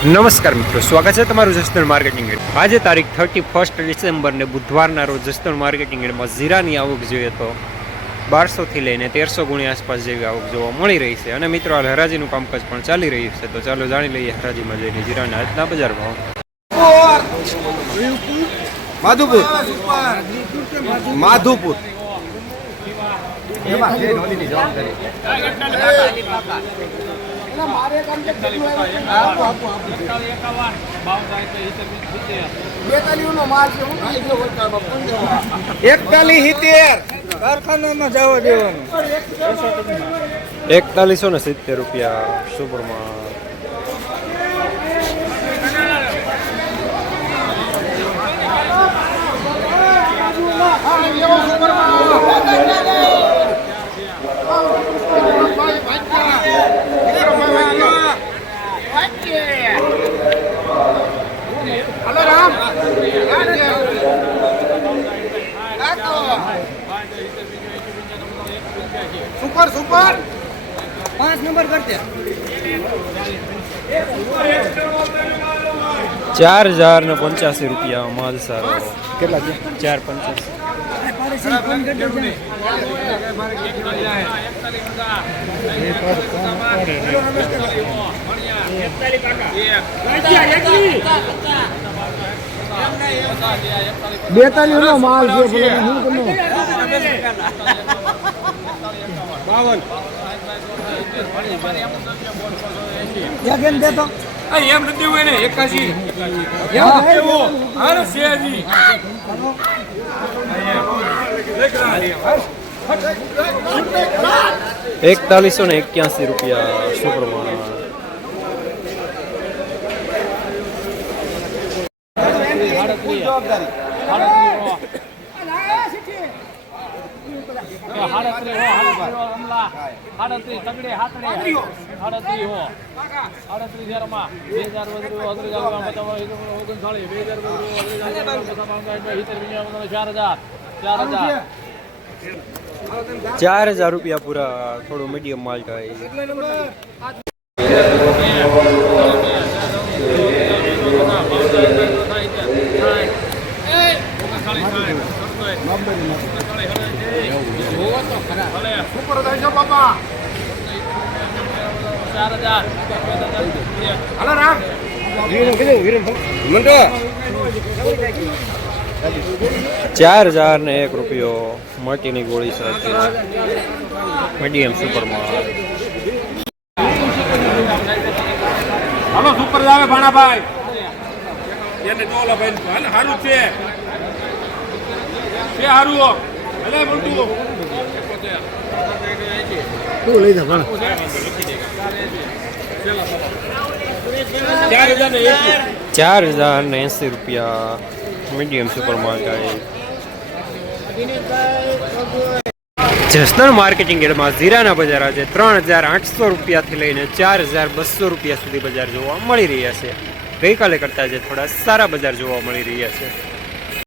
નમસ્કાર મિત્રો સ્વાગત છે તમારું જસદણ માર્કેટિંગ એડ આજે તારીખ થર્ટી ફર્સ્ટ ડિસેમ્બર ને બુધવારના રોજ જસદણ માર્કેટિંગ એડમાં જીરાની આવક જોઈએ તો બારસોથી લઈને તેરસો ગુણી આસપાસ જેવી આવક જોવા મળી રહી છે. અને મિત્રો હાલ હરાજીનું કામકાજ પણ ચાલી રહ્યું છે. તો ચાલો જાણી લઈએ હરાજીમાં જઈને જીરાના આજના બજાર ભાવ. માધુપુર. માધુપુર. એકતાલીસ સિત્તેર કારખાનામાં જવા દેવાનું. એકતાલીસો ને સિત્તેર રૂપિયા સુપરમાં સુપર સુપર. પાંચ નંબર કરતે ચાર હજાર ને પંચ્યાસી રૂપિયા માલ સારો. કેટલા ચાર પંચ્યાસી. બેતાલીસ નો માલ છે ભલે હું તમને બાવન. કેમ દેતો એમ નથી હોય ને એકાશી. એકતાલીસો ને એક્યાસી રૂપિયા સુપરમાં બે હજાર વધુ ચાર હજાર ચાર હજાર. ચાર હજાર રૂપિયા પૂરા થોડું મીડિયમ માલ થાય. ચાર હજાર ને એક રૂપિયો મટીની ગોળી સાથે મીડિયમ સુપરમાં. હાલો, સુપર આવે ભાણાભાઈ. એને ડોલા ભાઈ હારું છે. છે હારું ભલે મોટું તું લઈ જા પણ ચાર હજાર ને એંસી. રૂપિયા મીડિયમ સુપરમાં માર્કેટ જસનલ માર્કેટિંગ યાર્ડમાં જીરાના બજાર આજે ત્રણ હજાર આઠસો રૂપિયાથી લઈને ચાર હજાર બસો રૂપિયા સુધી બજાર જોવા મળી રહ્યા છે. ગઈકાલે કરતાં આજે થોડા સારા બજાર જોવા મળી રહ્યા છે.